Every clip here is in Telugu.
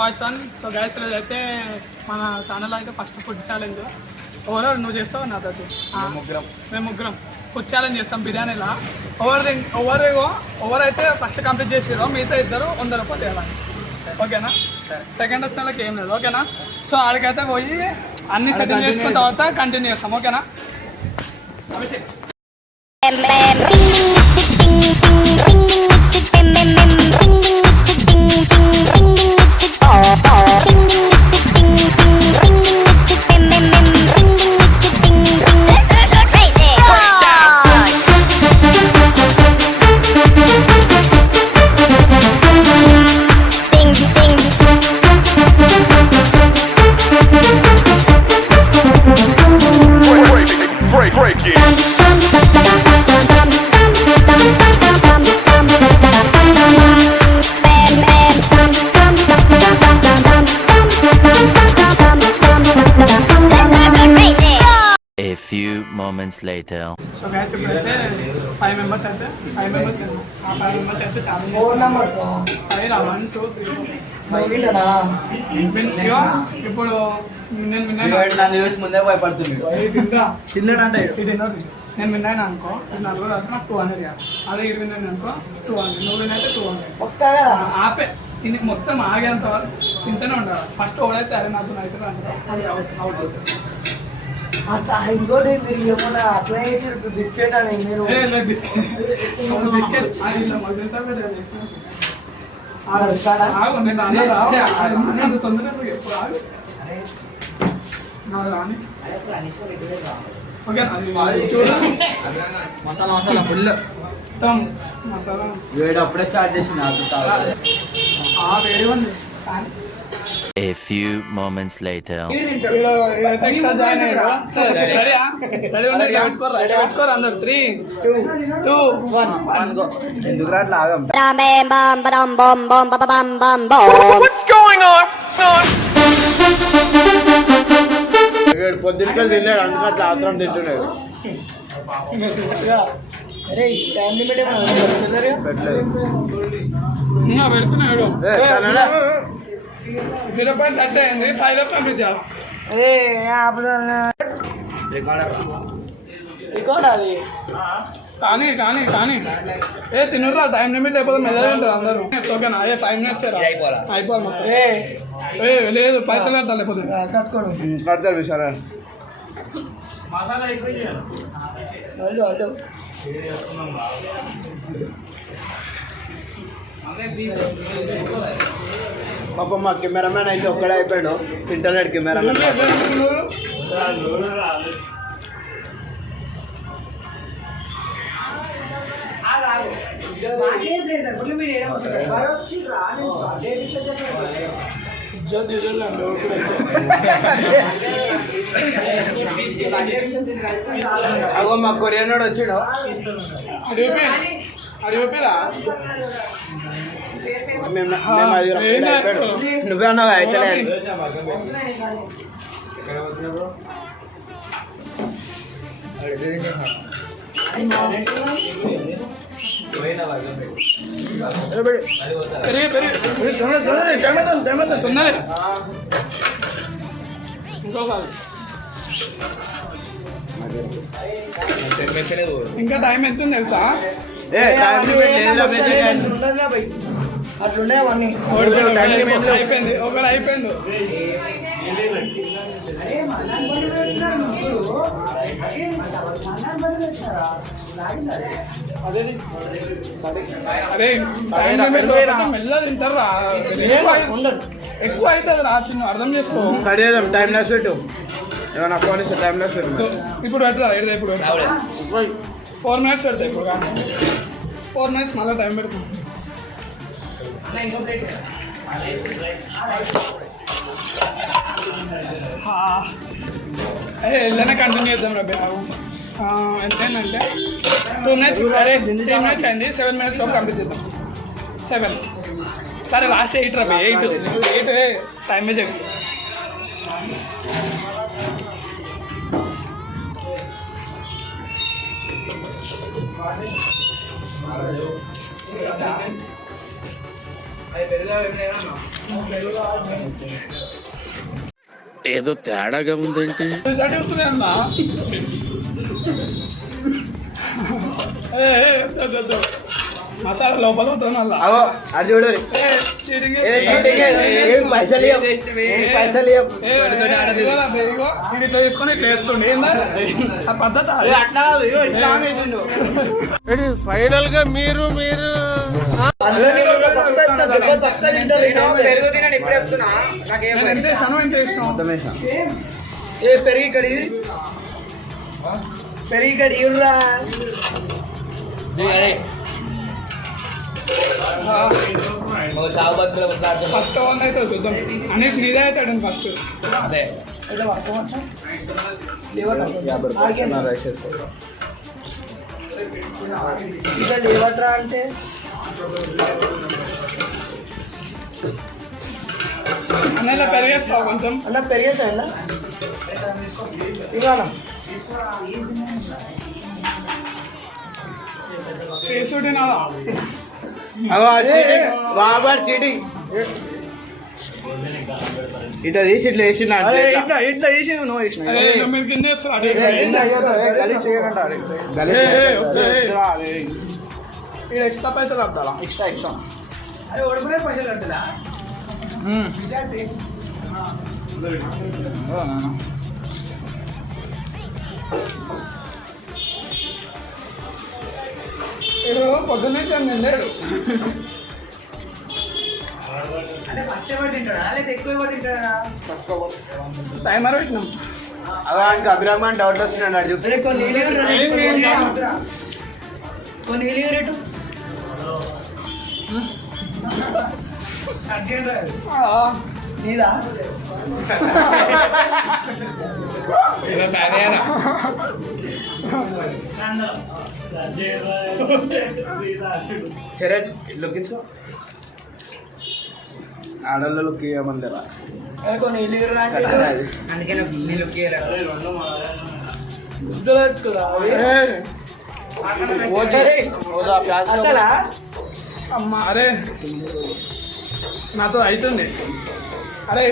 Boys one. సో గైస్ అయితే మన ఛానల్ అయితే ఫస్ట్ ఫుడ్ ఛాలెంజ్. ఎవరో నువ్వు చేస్తావు నాతో మేము ముగ్గురం ఫుడ్ ఛాలెంజ్ చేస్తాం బిర్యానీలా. ఎవరైతే ఫస్ట్ కంప్లీట్ చేసిరో మిగతా ఇద్దరు 100 రూపాయలు ఇవ్వాలి. ఓకేనా? సెకండ్ వచ్చిన వాళ్ళకి ఏం లేదు. ఓకేనా? సో ఆడికైతే పోయి అన్ని సెటిల్ చేసుకున్న తర్వాత కంటిన్యూ చేస్తాం. ఓకేనా? Abhishek break it. A few moments later. So guys ఇప్పుడైతే 5 మెంబర్స్ అయితే 5 మెంబర్స్ అయితే చాలా 1 2 3 ఇప్పుడు నేను నన్ను చూసి ముందే భయపడుతుంది. నేను విన్నాను అనుకో, నలుగురు అయితే నాకు 200 ఇవ్వాలి. అదే 20 విన్నాను అనుకో 200, నువ్వు వినైతే 200. ఆపే తిని మొత్తం ఆగేంత వరకు తింటూనే ఉండాలి. ఫస్ట్ ఓడైతే అదే నాకు అయితే అది అవుట్ అవుతుంది. ఇంకోటి మీరు ఏమన్నా అట్లా చేసి బిస్కెట్ అని మీరు బిస్కెట్ అది ఇలా మజిల్ తొందరగా ఎప్పుడు ఆగు రాని. ఓకే మసాలా మసాలా ఫుల్ మొత్తం మసాలా వేడి అప్పుడే స్టార్ట్ చేసింది. వేడి ఉంది. A few moments later. అందరు 3 2 1 ఎందుకు అట్లా ఆగం. పొద్దునకలు తిన్నాడు అందుకు అట్లా ఆత్రం తింటున్నాడు. పెడుతున్నాడు 0.30 అయింది. 5 లో కంప్లీట్ చేయాలి. కానీ కానీ కానీ తినరా టైం లిమిట్ అయిపోతే మెల్లగా ఉంటుంది అందరూ. ఓకేనా? 5 మినిట్స్ అయిపోవాలి మొత్తం. లేదు పైసలు కట్టాలి లేకపోతే కడతారు విశాల పాప మా కెమెరామ్యాన్ అయితే ఒక్కడే అయిపోయాడు. ఇంటర్నెట్ కెమెరామ్యాన్ అగో మా కొరియన్ వాడు వచ్చిడు. నువ్వే అన్నావు అయితే ఇంకా టైం ఎంత ఉంది తెలుసా? అట్లుండే అవన్నీ అయిపోయింది. ఒకటి అయిపోయింది. అరే మెల్ల తింటారా? ఎక్కువ అవుతుంది రా చిన్న అర్థం చేసుకో. కడిగేద్దాం టైం లాస్ పెట్టు. ఏమన్నా ఫోన్ ఇస్తే టైం లాస్ పెట్టు. ఇప్పుడు పెట్టరా? ఇప్పుడు 4 మినిట్స్ పెడతా. ఇప్పుడు 4 మినిట్స్ మళ్ళీ టైం పెడతాం. వెళ్ళనే కంటిన్యూ చేద్దాం రా బాబు. ఎంతేనంటే 2 మినిట్స్. అరే 3 మినిట్స్ అయింది. 7 మినిట్స్లో కంప్లీట్ చేద్దాం. 7 సరే లాస్ట్ 8 రా 8 టైం మీద చెప్పి. ఏదో తేడాగా ఉందేంటి? రిజల్ట్ వస్తుంది అన్నా. మసాలా లోపల ఉంటుంది మళ్ళా. అగో అది చూడు చీటింగ్ పైసలు పైసలు ఇట్లా తీసుకొని ఇట్లా వేస్తుండే ఏందా ఆ పద్ధతి అట్లా ఇట్లా ఫైనల్ గా మీరు పెరుగు తినండి ఇప్పుడు చెప్తున్నా ఎంత ఇస్తాను ఎంత ఇష్టం ఏ పెరిగి కడి పెరిగి కడి ఇవ్వరా ఫస్ట్ వన్ అయితే చూద్దాం అనేసి నీదే అవుతాడు ఫస్ట్ అదే ఇట్లా పట్టుకోవచ్చా ఇట్లా లేవట్రా అంటే అన్నలో పెరిగేస్తావు కొంచెం అన్న పెరిగేస్తా ఇవాళ తీసుకుంటే నాదా బాబా చీటింగ్ ఇట్లా తీసి ఇట్లా వేసిన ఇట్లా ఇట్లా వేసి నువ్వు వేసిన అరే మీరు కింద వేస్తారు ఇది ఎక్స్ట్రా పైసలు కట్టాలా ఎక్స్ట్రా అరే ఒడుకునే పైసలు కట్టాలా మీరు పొద్దున్నే తిన్నాడు అంటే ఫస్ట్ ఎవరు తింటాడా లేదా ఎక్కువ ఎవరు తింటాడా టైమర్ పెట్టినాం అలాంటి అభిరామ్ డౌట్ వస్తున్నాడు చెప్తే కొన్ని రేటు నీదా సరే లుకించుకో ఆడల్లో లుక్ ఇవ్వమని లేదా కొన్ని అందుకే నీ లుక్ అట్లా అమ్మా అరే నాతో అవుతుంది అరే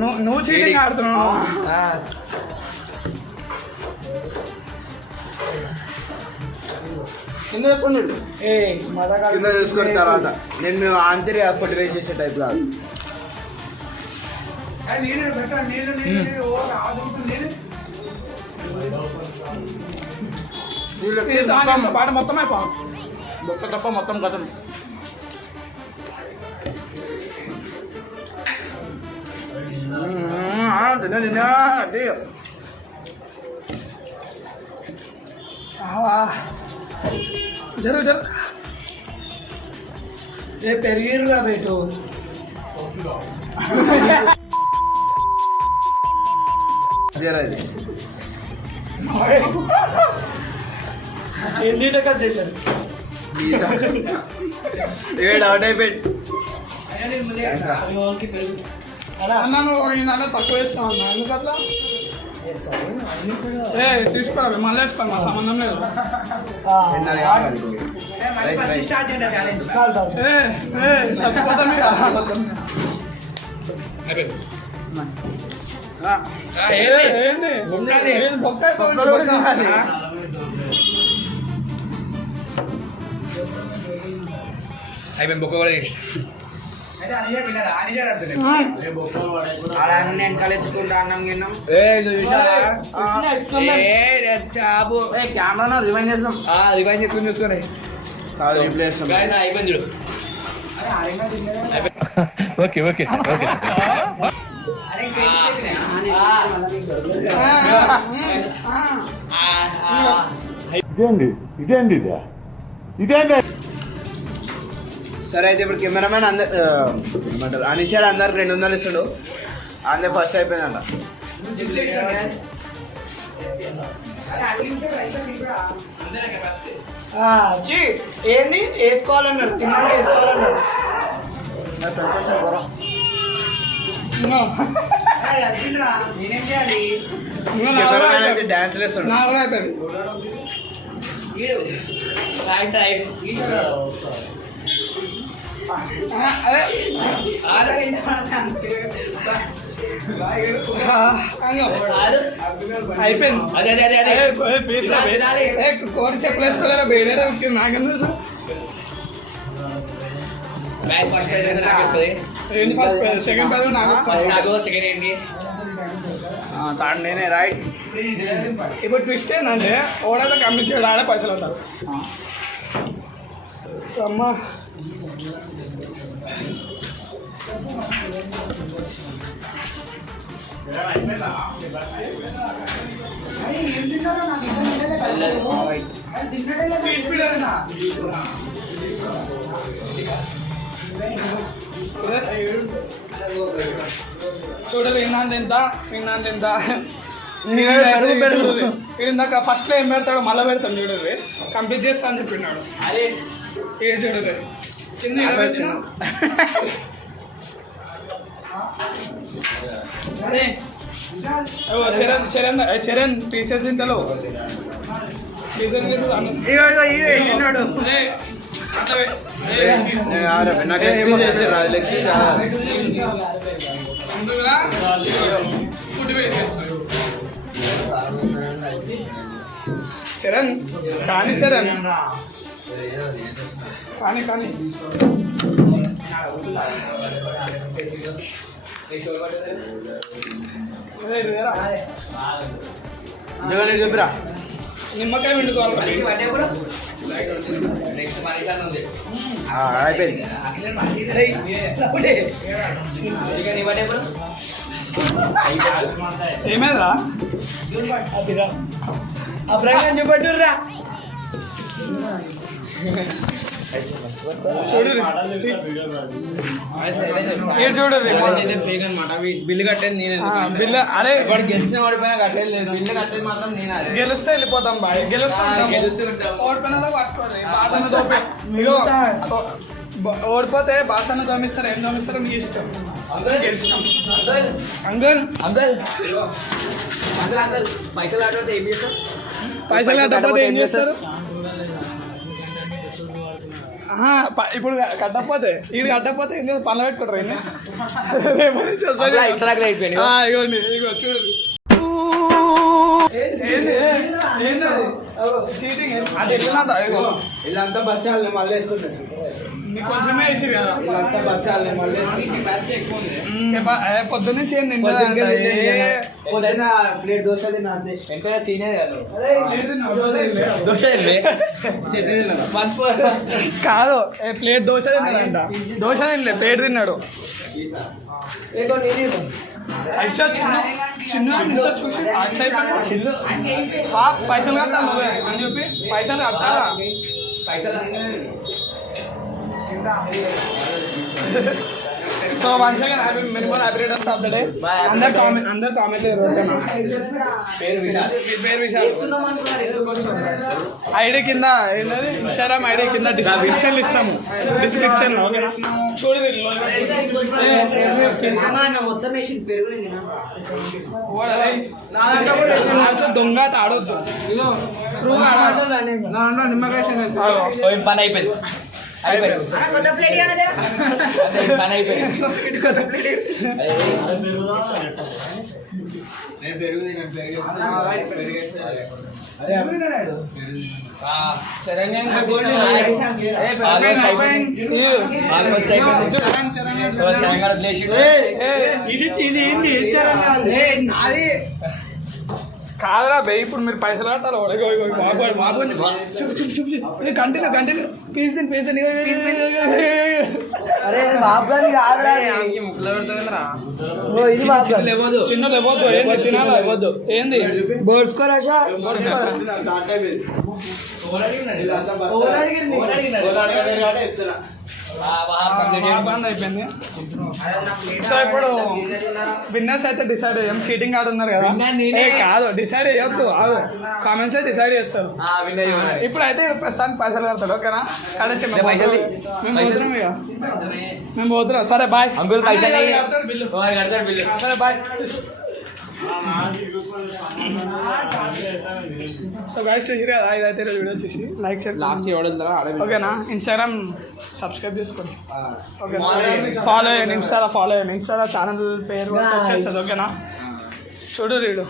నువ్వు చీటింగ్ ఆడుతున్నావు కింద వేసుకున్నాడు ఏ మజా కింద చూసుకున్న తర్వాత నేను మేము ఆంతరి ఫుడ్ వేస్ట్ చేసే టైప్ కాదు నీళ్ళు పెట్టా నీళ్ళు పాట మొత్తం అయిపో బొక్క తప్ప మొత్తం కథం అదే జరుగు జరుగు ఏ పెరిగిరురా బేటు అది ఎన్ని కట్ చేశారు డౌట్ అయిపోయింది అన్న నువ్వు ఈయన తక్కువ వేస్తావు అన్న ఎందుకు అట్లా తీసుకోవాలి మళ్ళీ వేసుకోవాలి మా సంబంధం లేదు చచ్చిపోతాం ఏంది బొక్క అయిపోయింది బొక్క కూడా అన్ని వెనకాల ఎత్తుకుంటా అన్నం గిన్నాం కెమెరా రివైండ్ చేద్దాం రివైండ్ చేసుకుని చూసుకొని కాదు రీప్లేస్ అయిపోయింది చూడు Okay, okay, okay. సరే అయితే ఇప్పుడు కెమెరామెన్ అందరు ఏమంటారు అనిషాడు అందరికి 200 ఇస్తాడు అందరు ఫస్ట్ అయిపోయిందంట ఏంది వేసుకోవాలన్నాడు తిన్నాడు వేసుకోవాలన్నాడు కెమెరామెన్ అయితే డాన్స్ వేస్తాడు నాకు అవుతుంది అదే అయిపోయింది. కోరి చెప్పలేసుకోలేరా బేరేరా వచ్చింది నాకెందుకు ఏంటి ఫస్ట్ సెకండ్ పదవి నాకు థర్డ్ నేనే రైట్. ఇప్పుడు ట్విస్ట్ ఏంటంటే ఓడైతే కంప్లీట్ చేయడం ఆడే పైసలు ఉంటారు. అమ్మ చూడలేదు విన్నాను ఎంత ఇందాక ఫస్ట్లో ఏం పెడతాడో మళ్ళీ పెడతాను చూడలేదు కంప్లీట్ చేస్తా అని చెప్పినాడు. ఏ చూడలేదు చిన్న అరే చరణ్ టీచర్స్ ఇంతలో చరణ్ కానీ చరణ్ కానీ చెప్పరా నిమ్మకాయ వండుకోవాలి. అయిపోయింది. ఏమేదా అబ్రాహం చూపట్టుర్రా బిల్లు కట్టేది నేనే. బిల్లు అరే వాడు గెలిచిన వాడిపోయినా కట్టేది లేదు. బిల్లు కట్టేది మాత్రం నేనే. గెలుస్తే వెళ్ళిపోతాం బాయ్. ఓడిపోతే బాసన్న తోమిస్తారు. ఏం తోమిస్తారో మీ ఇష్టం. అంకుల్ పైసలు ఆడితే ఏం చేస్తాం? పైసలు కట్టకపోతే ఏం చేస్తారు? ఇప్పుడు కట్టకపోతే ఇది కట్టకపోతే ఏం చేస్తారు? పనులు పెట్టుకుంటారు. ఇగోండి ఇగో చూడండి చీటింగ్ అది ఎట్లా వీళ్ళంతా బచ్చాలి మళ్ళీ వేసుకుంటారు. నీకు కొంచెమే వేసి కదా వీళ్ళంతా బచ్చాలి మళ్ళీ పొద్దు నుంచి ఏం ప్లేట్ దోశ తిన్నా అంతే. ఎంత సీనియర్ కాదు ప్లేట్ దోశ తిన్నాడంట. దోశ తినలే ప్లేట్ తిన్నాడు. ఐషా చిన్న చూసి చిన్ను పైసలు కట్టాలి నువ్వే అని చెప్పి పైసలు కట్టాలా? So once again happy minimal happy returns of the day. అందరు కామెంట్ పేరు విశాల్ ఐడి కింద ఏంటది ఇన్స్టాగ్రామ్ ఐడి కింద డిస్క్రిప్షన్ ఇస్తాము. డిస్క్రిప్షన్ ఓకేనా? చూడు దొంగ ఆడొద్దు. నిమ్మకాయ పని అయిపోయింది. పని అయిపోయింది. కాదురా బే ఇప్పుడు మీరు పైసలు కట్టాలి. కంటిన్యూ ప్లీజ్ అరే బాబుని కాదురా చిన్న లేవద్దు. ఏంది తినాలి లేవద్దు. ఏంది బోర్సుకోరా అయిపోయింది. సో ఇప్పుడు విన్నర్స్ అయితే డిసైడ్ అయ్యాం. చీటింగ్ ఆడుతున్నారు కదా కాదు డిసైడ్ అయ్యొద్దు. కామెంట్స్ డిసైడ్ చేస్తారు. ఇప్పుడైతే ప్రస్తుతానికి పైసలు కడతాడు ఓకేనా? కడేసి మేము పోతున్నాం ఇక మేము పోతున్నాం. సరే బాయ్. అంకుల్ పైసలు సరే బాయ్. సో గైస్ చూసిరు కదా ఇదైతే వీడియో చూసి లైక్ చేయండి లాస్ట్ ఎవడెళ్తారా ఓకేనా ఇన్స్టాగ్రామ్ సబ్స్క్రైబ్ చేసుకోండి ఓకేనా ఫాలో చేయండి ఇన్స్టాలో ఛానల్ పేరు కూడా వచ్చేస్తుంది ఓకేనా చూడు రీడు